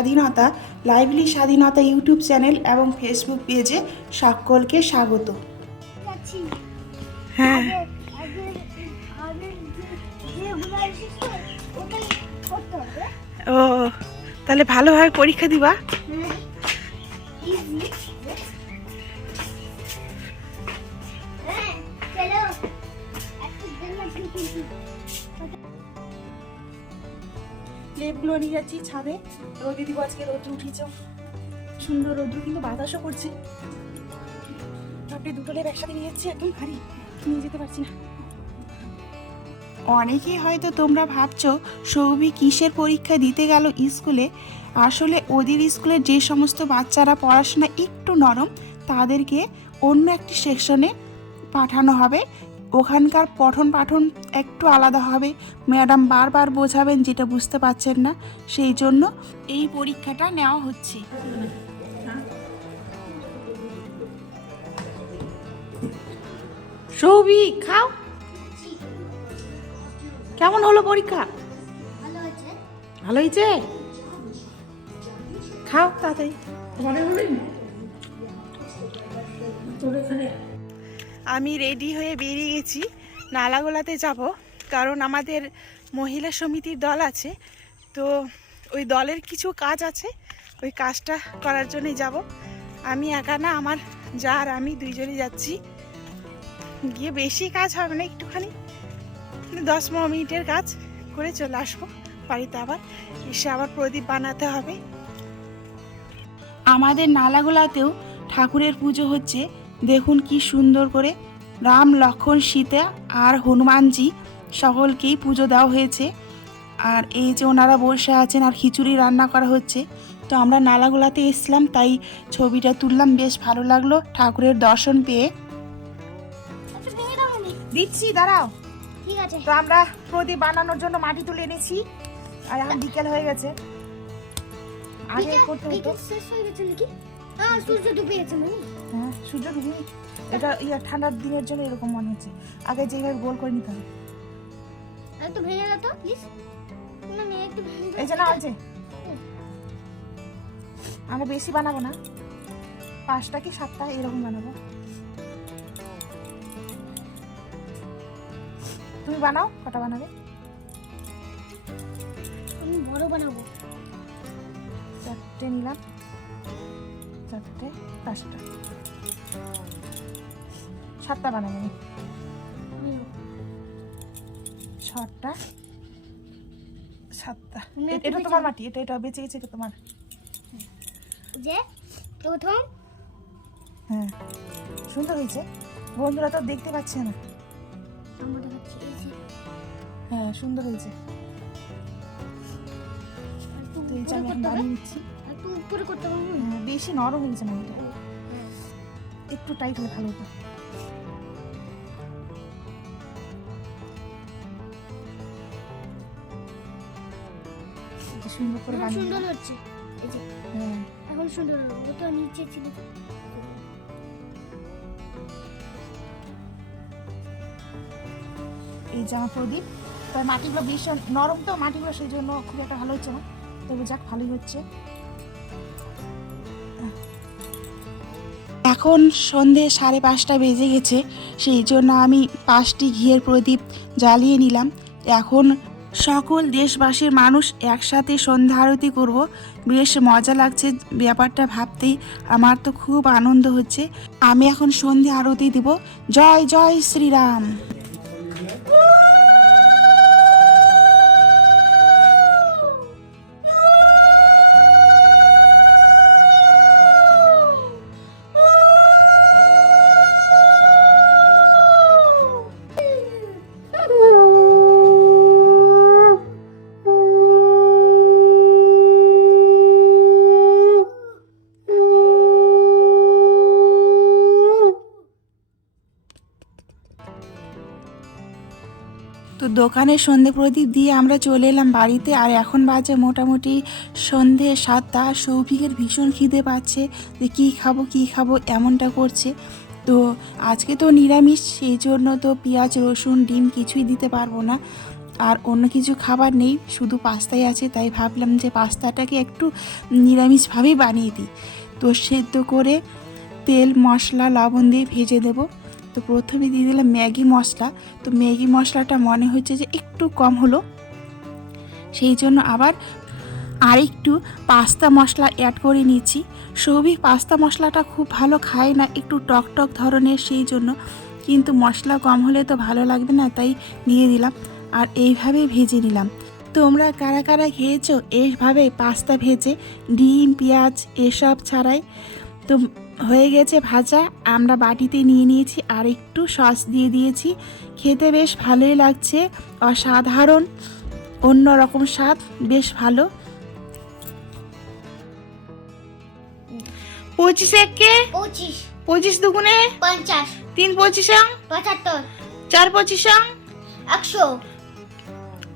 স্বাধীনতা লাইভলি স্বাধীনতা YouTube channel এবং ফেসবুক পেজে সকলকে স্বাগত। হ্যাঁ, ও তাহলে ভালোভাবে পরীক্ষা দিবা। লেপগুলো নিয়ে যাচ্ছি ছাদে, রোদে দিব। আজকে রোদ উঠেছে, সুন্দর রোদ্র, কিন্তু বাতাসও করছে। আপনি দুটো লেপ একসাথে নিয়ে যাচ্ছি, একদম ভারী, নিয়ে যেতে পারছি না। অনেকেই হয়তো তোমরা ভাবছো সৌভি কিসের পরীক্ষা দিতে গেল স্কুলে। আসলে ওদের স্কুলের যে সমস্ত বাচ্চারা পড়াশোনা একটু নরম, তাদেরকে অন্য একটি সেকশনে পাঠানো হবে। ওখানকার পঠন পাঠন একটু আলাদা হবে। ম্যাডাম বারবার বোঝাবেন যেটা বুঝতে পারছেন না, সেই জন্য এই পরীক্ষাটা নেওয়া হচ্ছে। সৌভি খাও, কেমন হলো পরীক্ষা? ভালো হয়েছে, খাও তাড়াতাড়ি। আমি রেডি হয়ে বেরিয়ে গেছি, নালাগোলাতে যাব, কারণ আমাদের মহিলা সমিতির দল আছে। তো ওই দলের কিছু কাজ আছে, ওই কাজটা করার জন্যই যাব। আমি একা না, আমার যা আর আমি দুইজনই যাচ্ছি। গিয়ে বেশি কাজ হবে না, একটুখানি 10-15 মিনিটের কাজ করে চলে আসবো বাড়িতে। আবার এসে আবার প্রদীপ বানাতে হবে। আমাদের নালাগোলাতেও ঠাকুরের পুজো হচ্ছে। দেখুন কি সুন্দর করে রাম, লক্ষ্মণ, সীতা আর হনুমানজি সকলকেই পুজো দেওয়া হয়েছে। আর এই যে ওনারা বসে আছেন আর খিচুড়ি রান্না করা হচ্ছে। তো আমরা নালাগোলাতে এসলাম, তাই ছবিটা তুললাম, বেশ ভালো লাগলো ঠাকুরের দর্শন পেয়ে। দিচ্ছি, দাঁড়াও। ঠিক আছে। তো আমরা প্রদীপ বানানোর জন্য মাটি তুলে এনেছি, আর এখন বিকেল হয়ে গেছে। আগে করতে হতো। শেষ হয়ে গেছে নাকি? হ্যাঁ, সূর্য ডুবে গেছে মানে। হ্যাঁ, সূর্য ডুবে। এটা ঠান্ডার দিনের জন্য এরকম মনে হচ্ছে। আগে যেভাবে গোল করে নিতে হবে। একটু ভেঙে দাও তো প্লিজ। না না, একটু ভেঙে দাও। এই যে না, ওই যে আমরা বেশি বানাবো না, 5টা কি 7টা এরকম বানাবো। তুমি বানাও, কটা বানাবে? আমি বড় বানাবো। 4টে নিলাম, 4টে, 5টা, 7টা বানাবো আমি। 6টা, 7টা। এটা তোমার মাটি, এটা বেঁচে গেছে, এটা তোমার। যে প্রথম। হ্যাঁ, সুন্দর হয়েছে। বন্ধুরা তো দেখতে পাচ্ছে না। আমরা দেখাচ্ছি এই যে। হ্যাঁ, সুন্দর হয়েছে। একটু তো এই যে উপরে আমি এখন করতে হবে। বানিয়ে নিচ্ছি। একটু উপরে করতে হবে। হ্যাঁ, বেশি নরম হয়েছে মাটিটা, একটু টাইট হলে ভালো হতো। সুন্দর করে বানিয়ে সুন্দর হচ্ছে। এই যে হ্যাঁ, এখন সুন্দর হলো। ওটা নিচে ছিল। এই যে আমার প্রদীপ। তাই মাটিগুলো বেশ নরম, তো মাটিগুলো সেই জন্য খুব একটা ভালো হচ্ছে না, তবে যাক ভালোই হচ্ছে। এখন সন্ধে 5:30 বেজে গেছে, সেই জন্য আমি 5টি ঘিয়ের প্রদীপ জ্বালিয়ে নিলাম। এখন সকল দেশবাসীর মানুষ একসাথে সন্ধ্যা আরতি করব। বেশ মজা লাগছে ব্যাপারটা ভাবতেই, আমার তো খুব আনন্দ হচ্ছে। আমি এখন সন্ধ্যা আরতি দিব। জয় জয় শ্রীরাম। তো দোকানে সন্ধে প্রদীপ দিয়ে আমরা চলে এলাম বাড়িতে। আর এখন বাজে মোটামুটি সন্ধে 7টা। সৌভিকের ভীষণ খিদে পাচ্ছে, যে কী খাবো এমনটা করছে। তো আজকে তো নিরামিষ, সেই জন্য তো পেঁয়াজ, রসুন, ডিম কিছুই দিতে পারবো না। আর অন্য কিছু খাবার নেই, শুধু পাস্তাই আছে, তাই ভাবলাম যে পাস্তাটাকে একটু নিরামিষভাবেই বানিয়ে দিই। তো সেদ্ধ করে তেল মশলা লবণ দিয়ে ভেজে দেব। তো প্রথমে দিয়ে দিলাম ম্যাগি মশলা। তো ম্যাগি মশলাটা মনে হচ্ছে যে একটু কম হলো, সেই জন্য আবার আরেকটু পাস্তা মশলা অ্যাড করে নিচ্ছি। সৌভিক পাস্তা মশলাটা খুব ভালো খায় না, একটু টক টক ধরনের, সেই জন্য, কিন্তু মশলা কম হলে তো ভালো লাগবে না, তাই দিয়ে দিলাম। আর এইভাবেই ভেজে নিলাম। তোমরা কারা কারা খেয়েছো এইভাবে পাস্তা ভেজে, ডিম পেঁয়াজ এসব ছাড়াই? তো হয়ে গেছে ভাজা, আমরা বাটিতে নিয়ে নিয়েছি আর একটু সস দিয়ে দিয়েছি। খেতে বেশ ভালোই লাগছে, অসাধারণ অন্য রকম স্বাদ, বেশ ভালো। 25 একে 25 25 দুগুণে 50 3 25 75 4 25 100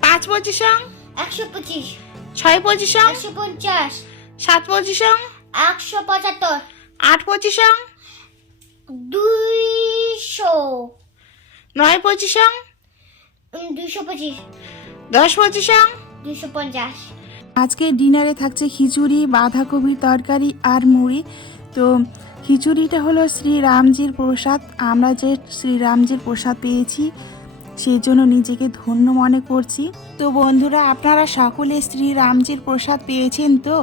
5 25 125 6 25 150 7 25 175 8 25 200 9 25 225 10 25। 250 আজকে ডিনারে থাকছে খিচুড়ি, বাঁধাকপির তরকারি আর মুড়ি। তো খিচুড়িটা হলো শ্রীরামজির প্রসাদ, আমরা যে শ্রীরামজির প্রসাদ পেয়েছি সেই জন্য নিজেকে ধন্য মনে করছি। তো বন্ধুরা, আপনারা সকলে শ্রীরামজির প্রসাদ পেয়েছেন তো?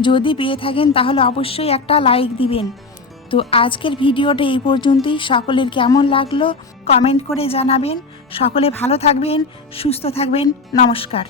যদি পেয়ে থাকেন তাহলে অবশ্যই একটা লাইক দিবেন। তো আজকের ভিডিওটা এই পর্যন্তই। সকলের কেমন লাগলো কমেন্ট করে জানাবেন। সকলে ভালো থাকবেন, সুস্থ থাকবেন। নমস্কার।